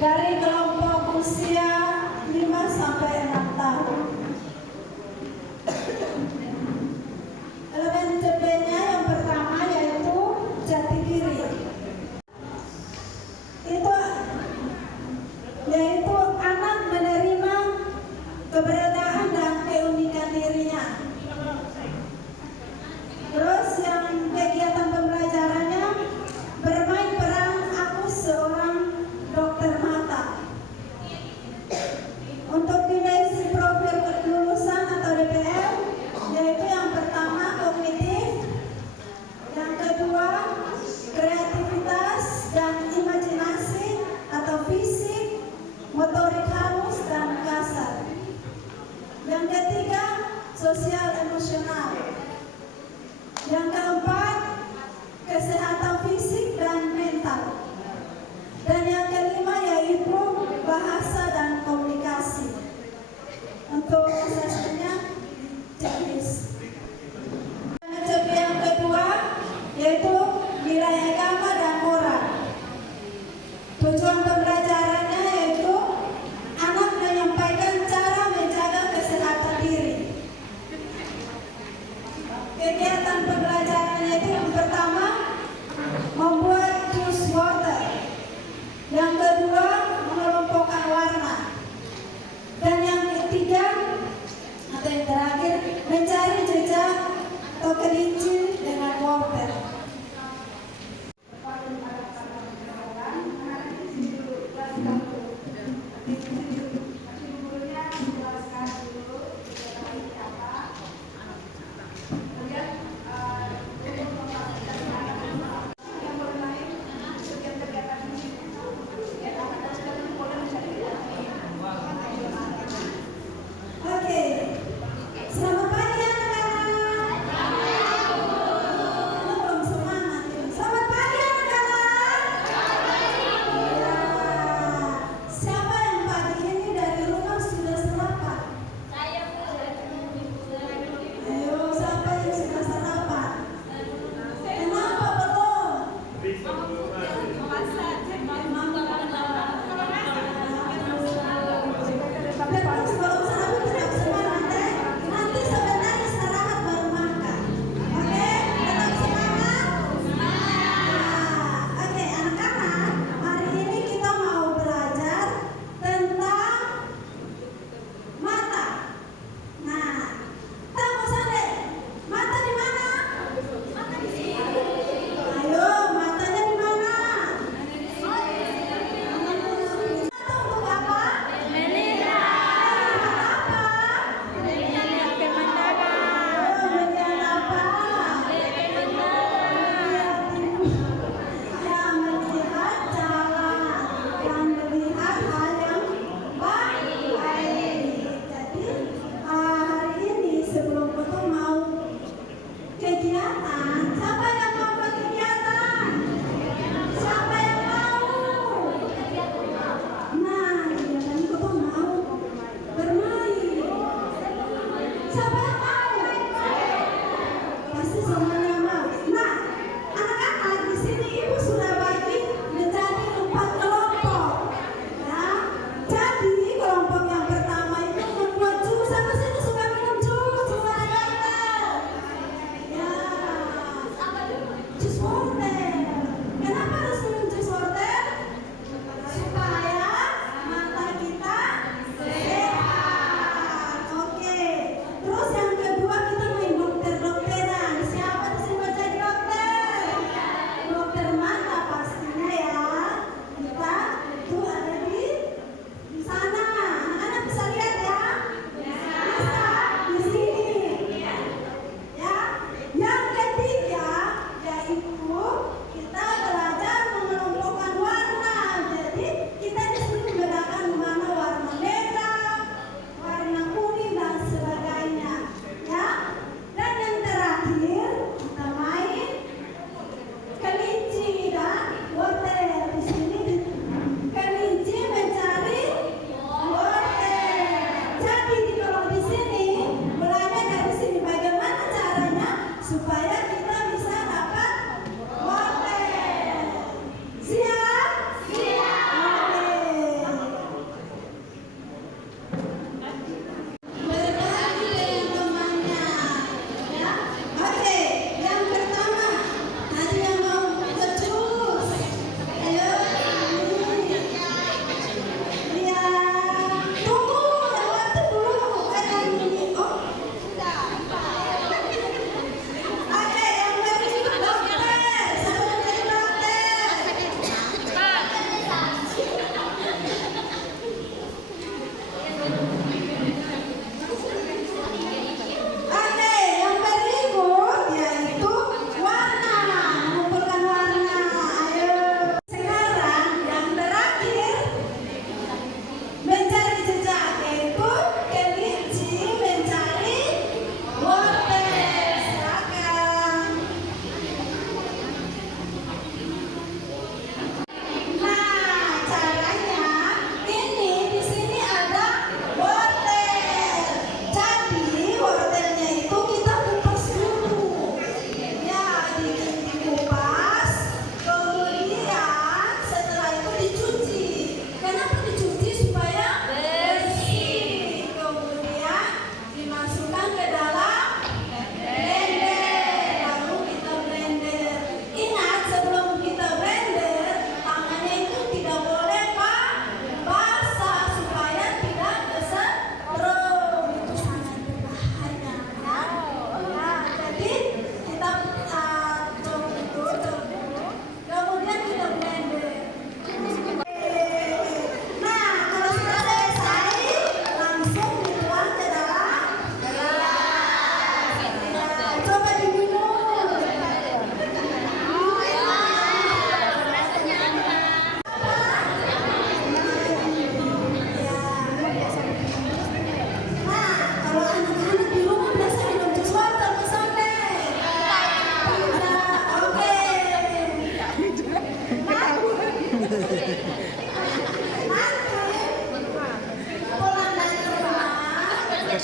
dari kelompok usia 5 sampai 6 tahun. Elemen CP-nya yang pertama yaitu jati diri. Yaitu anak menerima keberadaan dan keunikan dirinya. Terus yang kegiatan pembelajarannya bermain peran aku seorang dokter mata. Untuk dimensi profil kelulusan atau DPL yaitu yang pertama kognitif, yang kedua kreativitas dan imajinasi atau fisik, motorik halus dan kasar. Yang ketiga sosial emosional. Yang keempat kesehatan fisik dan mental. Dan yang kelima yaitu bahasa dan komunikasi. Untuk asesmennya checklist. Yang kedua yaitu nilai agama dan moral. Tujuan pembelajarannya yaitu anak menyampaikan cara menjaga kesehatan diri. Kegiatan pembelajarannya itu yang pertama membuat jus water, yang kedua mengelompokkan warna, dan yang ketiga atau yang terakhir mencari jejak atau kelinci dengan water.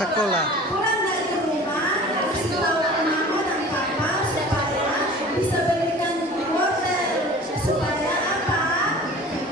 sekolah. Pulang dari rumah, kasih tahu mama dan papa supaya bisa belikan wortel. Supaya apa?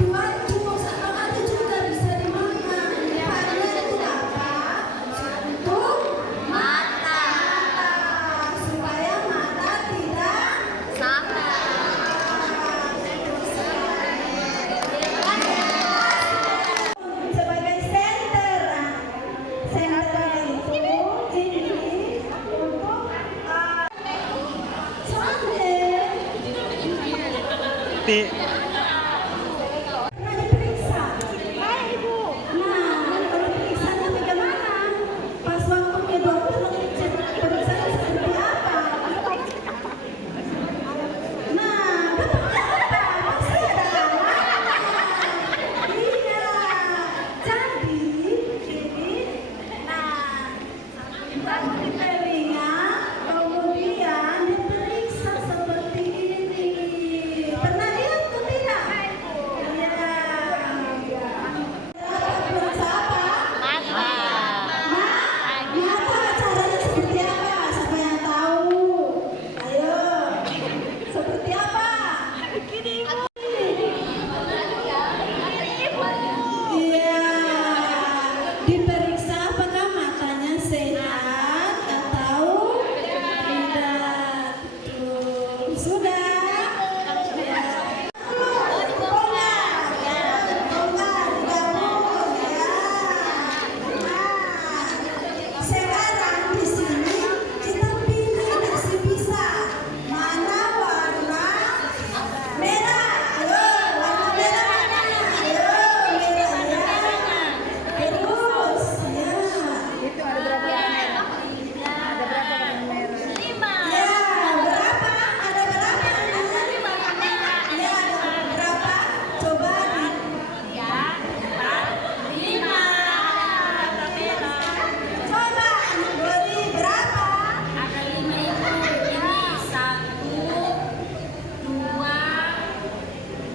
Dua jus atau ada juga bisa dimakan. Karena itu apa? Untuk mata. Supaya mata tidak sebagai center. Center itu ini untuk Sunday. Pi, Pernah diperiksa. Nah, kalau periksanya bagaimana? Pas waktu ke dokter cek periksanya seperti apa? Nah, betulnya apa? Masih ada lama. Iya. Jadi ini, nah, baru di telinga, kemudian diperiksa seperti ini. Pernah lihat atau tidak? Iya. Periksa apa? Mata caranya seperti apa? Siapa yang tahu? Ayo. Seperti apa? Iya. Diperiksa apakah matanya sehat atau tidak. Tuh, sudah. Ya. Bola. Bola digabung ya. Nah, sekarang di sini kita pilih kasih bisa mana warna merah. Ayo, warna merah mana? Ayo, merah ya. Terus ya. Ya, berapa? Ada berapa? Ya, ada berapa? Coba coba beri berapa?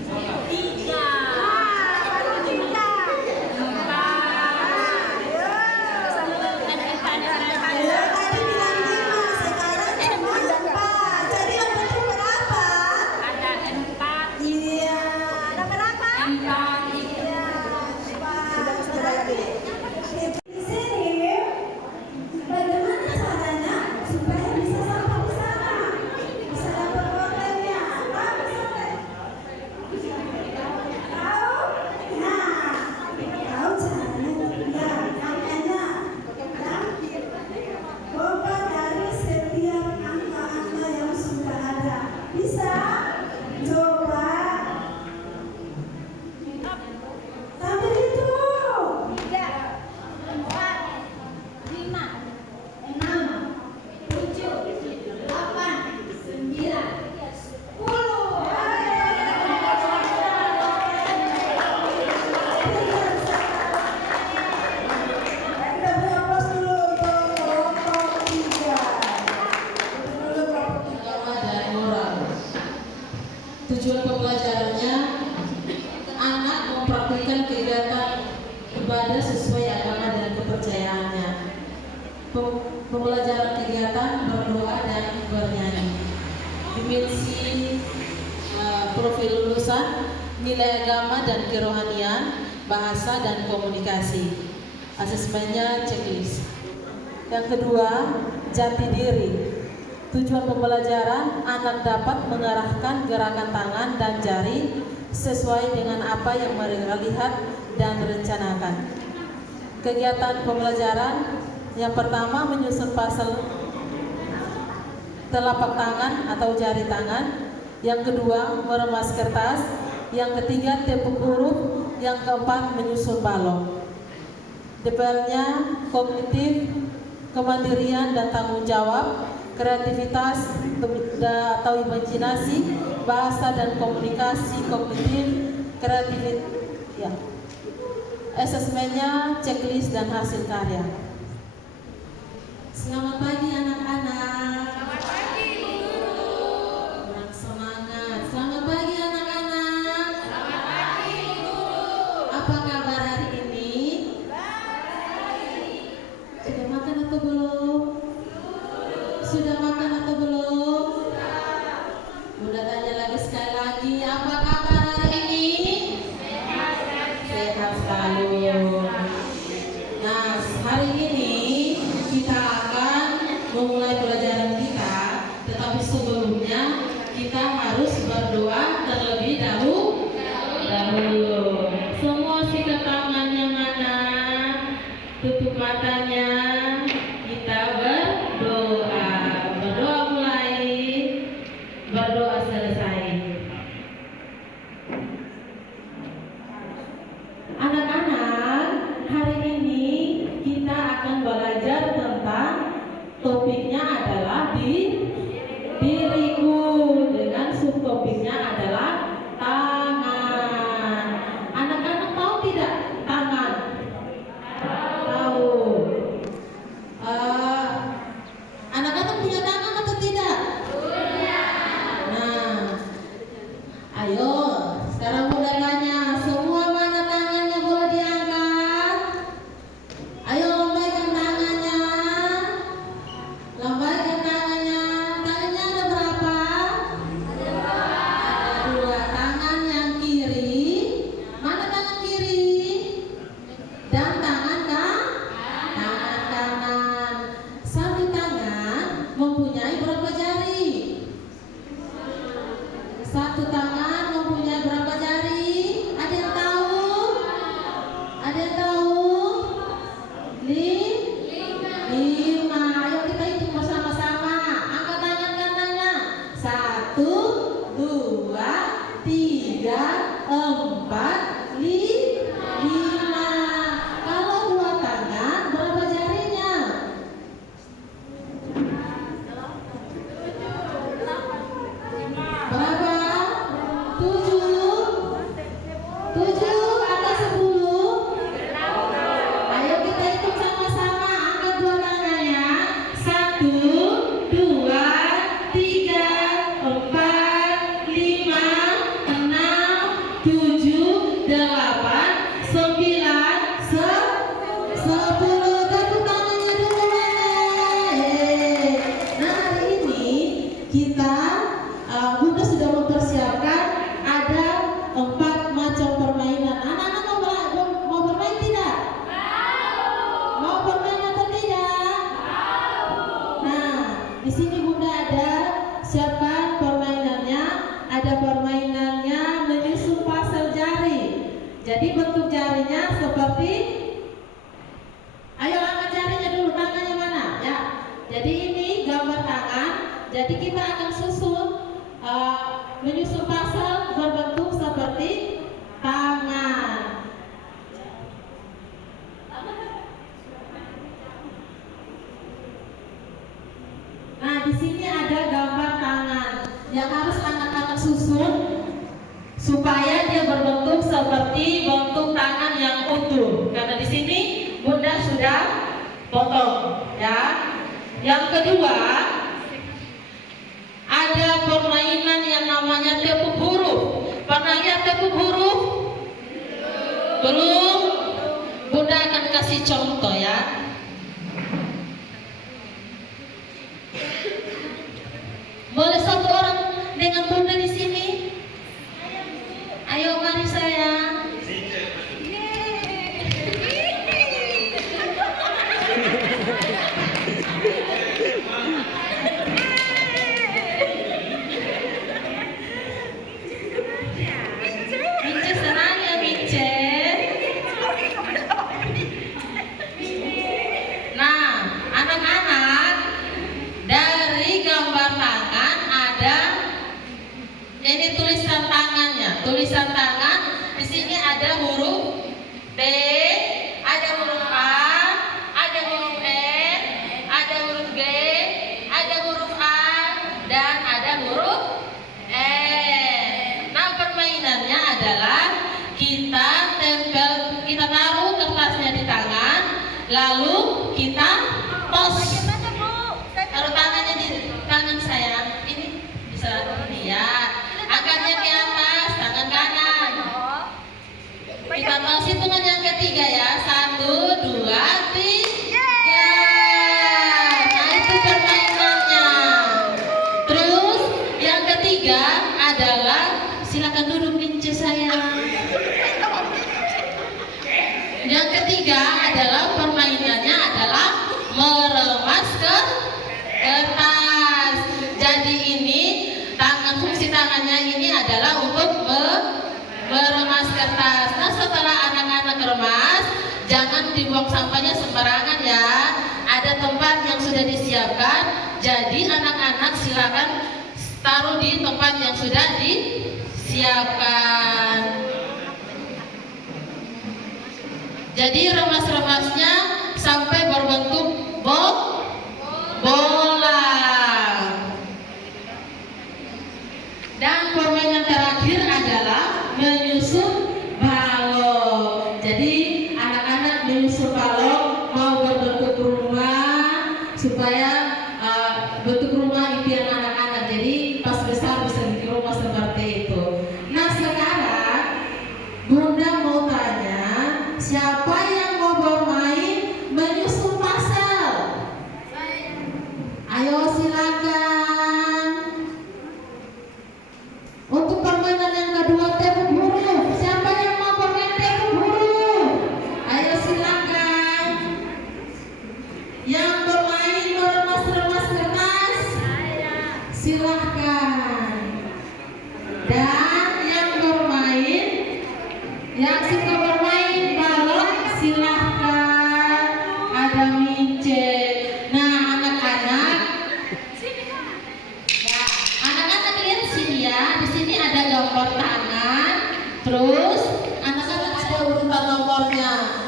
Baru tiga. Ya, tadi bilang 5, sekarang cuma 4. Jadi yang betul berapa? Iya, ada berapa? Iya, 4. Di sini, bagaimana caranya supaya bisa sampai di sana? Bisa dapat wortelnya. Tahu sampai? Tahu? Nah, tahu caranya? Ya, makanya. Coba dari setiap angka-angka yang sudah ada. Bisa? Coba. Sambil hitung. 3, 4, 5, 6, 7, 8, 9, 10. Kita beri aplaus dulu untuk kelompok 3. Dulu kelompok 3. Agama dan moral. Tujuan pembelajarannya, anak mempraktikkan kegiatan ibadah sesuai agama dan kepercayaannya. Pembelajaran kegiatan berdoa dan bernyanyi. Dimensi profil lulusan, nilai agama dan kerohanian, bahasa dan komunikasi. Asesmennya checklist. Yang kedua, jati diri. Tujuan pembelajaran, anak dapat mengarahkan gerakan tangan dan jari sesuai dengan apa yang mereka lihat dan rencanakan. Kegiatan pembelajaran yang pertama menyusun puzzle telapak tangan atau jari tangan. Yang kedua, meremas kertas. Yang ketiga, tepuk huruf. Yang keempat, menyusun balok. Detailnya kognitif, kemandirian dan tanggung jawab, kreativitas atau imajinasi, bahasa dan komunikasi kognitif, kreativitas. Ya. Asesmennya checklist dan hasil karya. Selamat pagi anak-anak. Selamat pagi guru. Kurang semangat. Selamat pagi anak-anak. Selamat pagi guru. Apa kabar hari ini? Baik. Sudah makan pagi. Apa kabar hari ini? Sehat selalu. Nah, hari ini kita akan memulai pelajaran kita, tetapi sebelumnya kita harus berdoa terlebih dahulu. Semua sikat tangannya mana? Tutup matanya. Kita berdoa. Berdoa mulai. Berdoa selesai. Anak-anak, hari ini kita akan belajar tentang topiknya adalah diriku, dengan subtopiknya adalah tangan. Anak-anak tahu tidak tangan? Tahu. Anak-anak punya tangan atau tidak? Nah, ayo sekarang mulai tanya. Semua mana tangannya boleh diangkat? Ayo lambaikan tangannya. Lambaikan tangannya. Tangannya ada berapa? Ada dua. Tangan yang kiri. Mana tangan kiri? Dan tangan kanan. Satu tangan mempunyai berapa jari? Satu tangan mempunyai berapa jari? Ada yang tahu? Ada yang tahu? Lima. Ayo kita hitung bersama-sama. Angkat tangan kanannya. 1, 2, 3, 4, 5. Kalau dua tangan berapa jarinya? Berapa? 7 atau 10? Ayo kita hitung sama-sama. Angkat dua tangannya. 1, 2, 3, 4, 5, 6, 7, 8, 9, 10. Tepuk tangannya dulu. Nah, hari ini kita Bunda sudah mempersiapkan ada 4 macam permainan. Anak-anak mau bermain tidak? Mau bermain atau tidak? Nah, di sini Bunda ada siapkan permainannya. Ada permainannya menyusun pasel jari. Jadi bentuk jarinya seperti, ayo angkat jarinya dulu. Tangannya mana? Ya. Jadi ini gambar tangan. Jadi kita akan susun menyusun pasal berbentuk seperti tangan. Nah, di sini ada gambar tangan yang harus anak-anak susun supaya dia berbentuk seperti bentuk tangan yang utuh. Karena di sini Bunda sudah potong, ya. Yang kedua, ada permainan yang namanya tepuk huruf. Pernah lihat tepuk huruf? Belum? Bunda akan kasih contoh, ya. Boleh satu orang dengan Bunda di sini? Ayo mari sayang. Mince senang ya Mince. Nah, anak-anak, dari gambar tangan ada ini tulisan tangannya. Tulisan tangan di sini ada huruf B, ada huruf A, ada huruf N, ada huruf G, ada huruf A, dan ada huruf N. Nah, permainannya adalah kita taruh kertasnya di tangan, lalu kita tos. Taruh tangannya di tangan sayang. Ini bisa ini ya. Angkatnya ke atas, tangan kanan. Kita tos hitungan yang ketiga ya. 1, 2, 3. Nah, itu permainannya. Terus yang ketiga adalah silakan duduk Mince sayang. Yang ketiga adalah permainannya adalah meremas kertas. Jadi ini fungsi tangannya ini adalah untuk meremas kertas. Nah, setelah anak-anak remas, jangan dibuang sampahnya sembarangan ya. Ada tempat yang sudah disiapkan. Jadi anak-anak silakan taruh di tempat yang sudah disiapkan. Jadi remas-remasnya sampai berbentuk bola. Dan permainan terakhir adalah menyusun balon. Jadi anak-anak menyusun balon mau berbentuk rumah supaya bentuk rumah impian anak-anak. Jadi pas besar bisa bikin rumah seperti itu. Nah sekarang Bunda mau tanya, siapa yang mau bermain menyusun puzzle? Ayo silakan. Untuk permainan yang kedua tepuk huruf. Siapa yang mau bermain tepuk huruf? Ayo silakan. Yang bermain meremas-remas kertas, silahkan. Dan yang bermain, yang suka bermain balon, silahkan. Ada Mince. Nah anak-anak, anak-anak lihat sini ya. Di sini ada gambar tangan. Terus anak-anak ada urutan nomornya.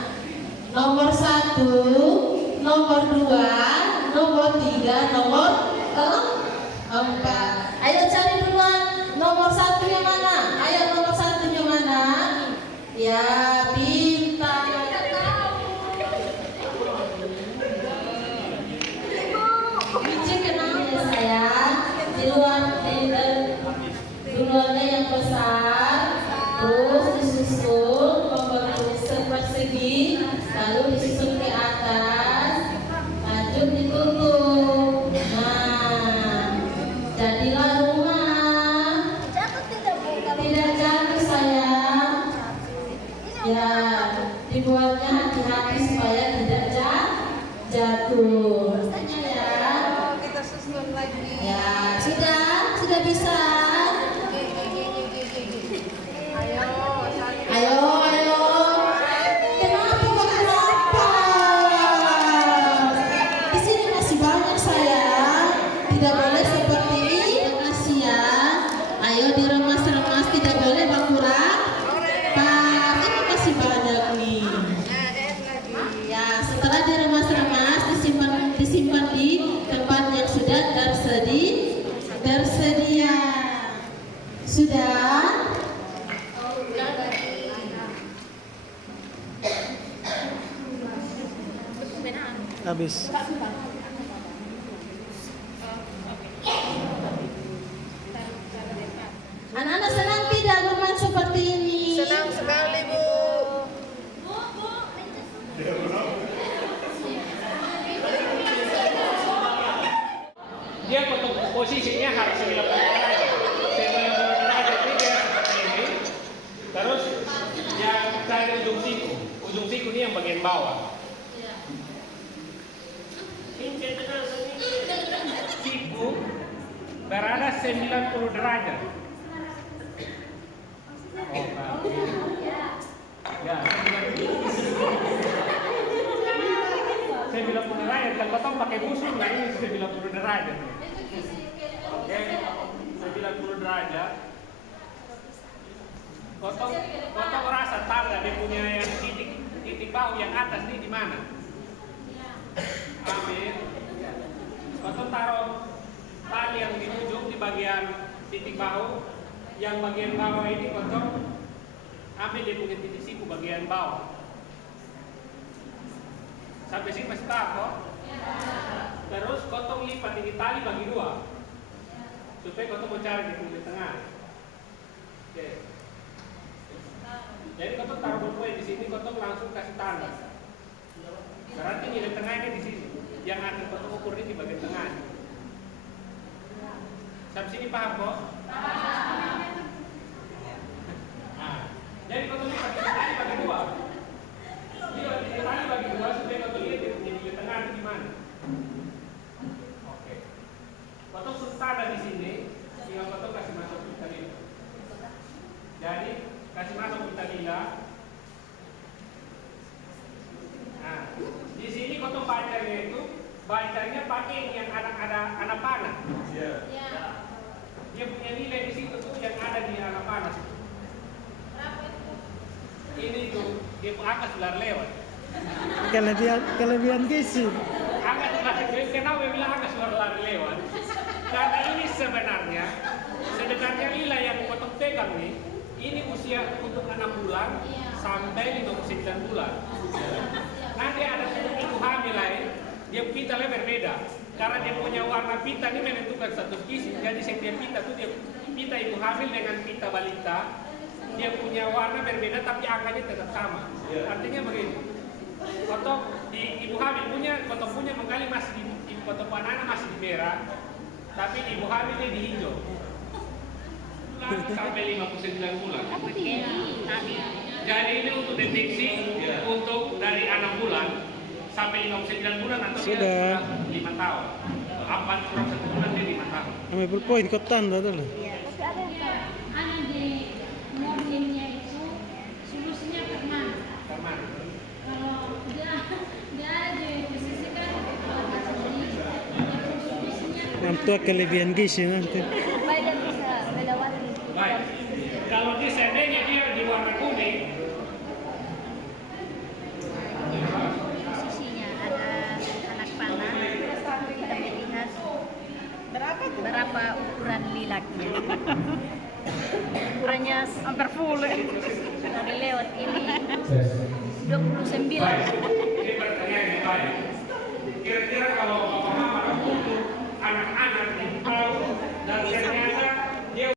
Nomor 1, nomor 2, nomor 3, nomor 4. Ayo cari duluan. Nomor 1 yang mana? Ayo nomor 1 yang mana? Ya, pintar. Mince kenal ya sayang. Duluannya yang besar, terus disusun membentuk persegi, lalu disusun ke atas, lanjut ditutup. Nah, jadilah rumah. Tidak jatuh sayang. Ya, dibuatnya hati-hati supaya tidak jatuh. Ya. Kita susun lagi. Ya, sudah bisa. Ayo. Kenapa? Di sini masih banyak sayang. Tidak boleh seperti ini. Kasihan. Ayo diremas-remas, tidak boleh berkurang. Pas, ini masih banyak nih. Ya, setelah diremas-remas, disimpan di tempat yang sudah tersedia. Sudah? Habis. Anak-anak senang tidak bermain seperti ini? Senang sekali Bu. Dia untuk posisinya harus 90 derajat. 90 derajat ini dia seperti ini. Terus yang cari ujung siku. Ujung siku ini yang bagian bawah. Siku berada 90 derajat. Oh, nah. Ya, 90 derajat. Kalau potong pakai busur, nah ini 90 derajat. Oke, 90 derajat. Potong rasa tangga dia punya yang titik bahu yang atas ini di mana? Ambil. Potong taruh tali yang di ujung di bagian titik bahu. Yang bagian bawah ini potong. Ambil dia punya titik siku bagian bawah. Sampai sini masih tahu kok? Terus potong lipat ini tali bagi dua. Supaya potong mencari di tengah. Oke. Jadi potong taruh botol di sini, potong langsung kasih tanda. Berarti nilai tengahnya di sini. Yang akan potong ukur ini di bagian tengah. Sampai sini paham kok? membacanya itu bacanya pakai yang ada anak panah. Dia punya nilai di situ tuh yang ada di anak panah. Ini tuh dia angka sudah lewat. Kelebihan gizi. Angka sudah kenapa dia bilang angka sudah lewat? Karena ini sebenarnya nilai yang potong pegang nih, ini usia untuk 6 bulan sampai 59 bulan. Nanti ada ibu hamil lain, dia pitanya berbeda. Karena dia punya warna pita ini menentukan status gizi. Jadi setiap pita itu dia pita ibu hamil dengan pita balita, dia punya warna berbeda tapi angkanya tetap sama. Artinya begini. Potong di ibu hamil punya, potong punya mengkali masih di potong banana masih di merah, tapi ibu hamilnya di hijau. Sampai 59 bulan. Jadi ini untuk deteksi untuk dari 6 bulan sampai 59 bulan atau Sudah. 5 tahun. Apa kurang 1 bulan dia 5 tahun. Kami berpoin kotan dah lah. Ada di morningnya itu solusinya kemana? Karena Kalau dia ada di posisi kan solusinya Mantu kelebihan gizi nanti. supaya dia bisa melewati. baik. Kalau di seandainya dia di warna kuning, Posisinya ada anak panah. Kita melihat berapa ukuran lilaknya. Ukurannya hampir full. Dari lewat ini 29. baik. Ini pertanyaan yang baik. Kira-kira kalau Bapak Mama untuk anak